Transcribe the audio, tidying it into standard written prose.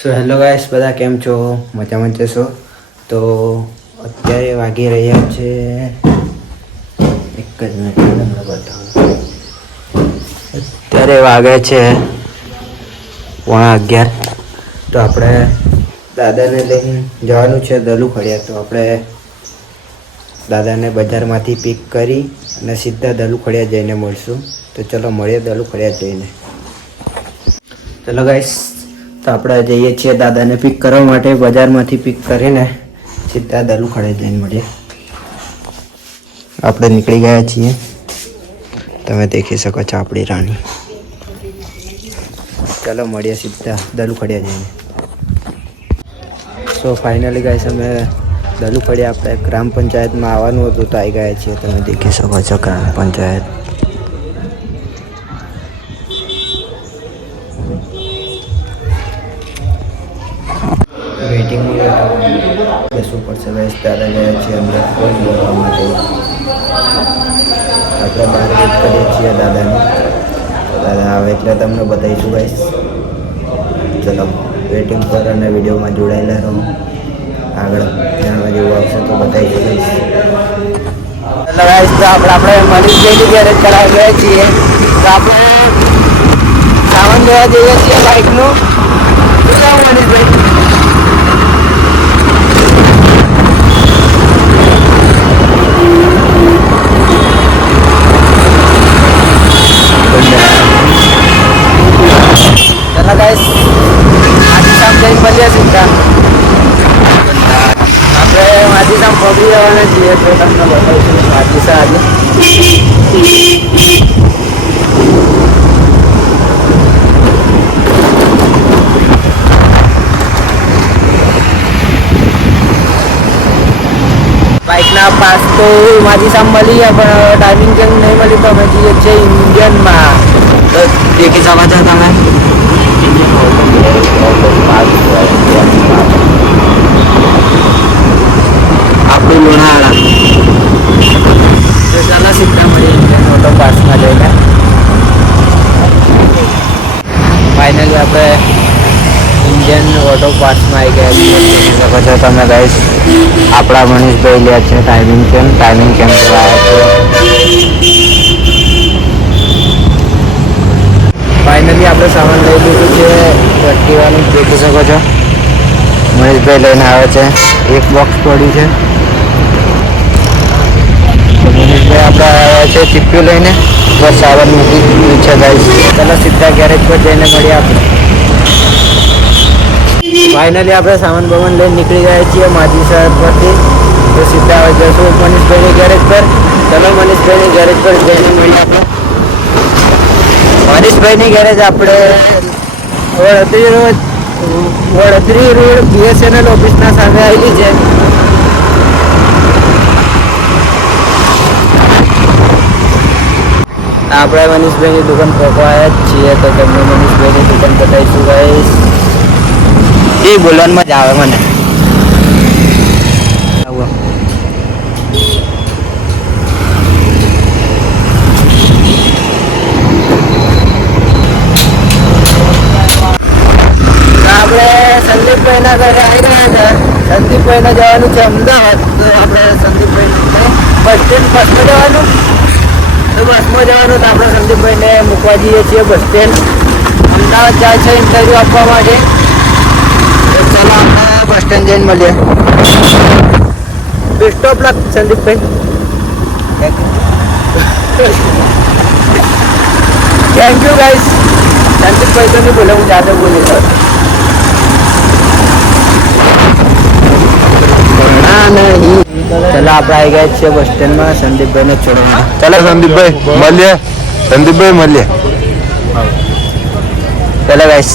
So hello guys, બધા કેમ છો? મજામાં જશો? તો અત્યારે વાગી રહ્યા છે એક જ મિનિટ તમને બતાવું. અત્યારે વાગે છે 11:15. તો આપણે દાદાને લઈને જવાનું છે દલુ ખડિયા. તો આપણે દાદાને બજારમાંથી પિક કરી અને સીધા દલુ ખડિયા જઈને મળશું. તો ચલો મળીએ દલુ ખડિયા જઈને. ચલો ગાઈસ, તો આપણે જઈએ છીએ દાદાને પિક કરવા માટે. બજારમાંથી પિક કરીને સીધા દલુ ખડિયા જઈને મળીએ. આપણે નીકળી ગયા છીએ. તમે દેખી શકો છો આપણી રાણી. ચલો મળીએ સીધા દલુ ખડિયા જઈને. સો ફાઇનલી ગાઈસ, અમે દલુ ખડિયા આપણે ગ્રામ પંચાયતમાં આવવાનું હતું તો આવી ગયા છીએ. તમે દેખી શકો છો ગ્રામ પંચાયત. વેઇટિંગમાં બેસવું પડશે ગાઈસ. દાદા ગયા છીએ અંદર ફોન બોલવા માટે. આપણે બહાર વેઇટ કરીએ છીએ દાદાને. દાદા આવે એટલે તમને બતાવીશું ગાઈસ. ચલો વેઇટિંગ પર અને વિડીયોમાં જોડાયેલા રહો. આગળ જાણવા જેવું આવશે તો બતાવીશું ગાઈસ. ચલો ગાઈસ, તો આપણે મનીષભાઈની ગેરેજ કરાવી ગયા છીએ. તો આપણે સામાન લેવા જઈએ છીએ બાઇકનું. શું કામ મનીષભાઈ? ચલો ગાઈસ, આજે શામ જઈને મળીએ સીધા. આપણે આજે શામ પગડી જવાના છીએ તો તમને બતાવીશું આજે આજે. બાઇકના પાસ તો માજી સામ મળી ગયા, પણ ટાઈમિંગ કેમ નહીં મળી તો અમે જઈએ છીએ ઇન્ડિયનમાં. તો દેખી શકો છો તમે. આપણું લોણાવાળા. તો ચાલો સીધા મળીએ ઇન્ડિયન ઓટો પાસમાં જઈને. ફાઇનલી આપણે ઇન્ડિયન ઓટો પાર્ટ્સમાં આવી ગયા છીએ. જોઈ શકો છો તમે ગાઈસ. આપણા મનીષભાઈ લે છે ટાઈમિંગ કેમ કરાયા છે. ફાઇનલી આપણે સામાન લઈ લીધું છે એક્ટિવાનું. જોઈ શકો છો મનીષભાઈ લઈને આવે છે. એક બોક્સ પડ્યું છે. મનીષભાઈ આપણે આવ્યા છે ચીપ્યું લઈને. બસ સામાન મૂકી દીધું છે ગાઈસ. ચાલો સીધા ગેરેજ પર જઈને મળીએ આપણે. ફાઇનલી આપણે સામાન બમાન લઈને નીકળી ગયા છીએ માજી સાહેબ પરથી. તો સીધા જશું મનીષભાઈની ગેરેજ પર. ચલો મનીષભાઈની ગેરેજ પર જઈને મળીએ આપણે. મનીષભાઈની ગેરેજ આપણે વડોદરી રોડ BSNL ઓફિસના સામે આવેલી છે. આપણે મનીષભાઈની દુકાન પકવાયા જ છીએ. તો તમને મનીષભાઈની દુકાન બતાવીશું ગાઈસ. એ બોલવામાં જ આવે મને. આપણે સંદીપભાઈના ઘરે આવી રહ્યા છે. સંદીપભાઈને જવાનું છે અમદાવાદ. તો આપણે સંદીપભાઈને બસ સ્ટેન્ડ બસમાં જવાનું. તો બસમાં જવાનું તો આપણે સંદીપભાઈને મૂકવા જઈએ છીએ બસ સ્ટેન્ડ. અમદાવાદ જાય છે ઇન્ટરવ્યૂ આપવા માટે. ચલો આપણે બસ સ્ટેન્ડ જઈને મળીએ. બેસ્ટ ઓફ લક સંદીપભાઈ. Thank you guys. સંદીપભાઈ તો નહીં બોલે, હું જાતે બોલી સર. ના નહીં. ચલો આપણે આવી ગયા છીએ બસ સ્ટેન્ડમાં સંદીપભાઈને છોડવા. ચાલો સંદીપભાઈ મળીએ. ચલો ગાઈસ.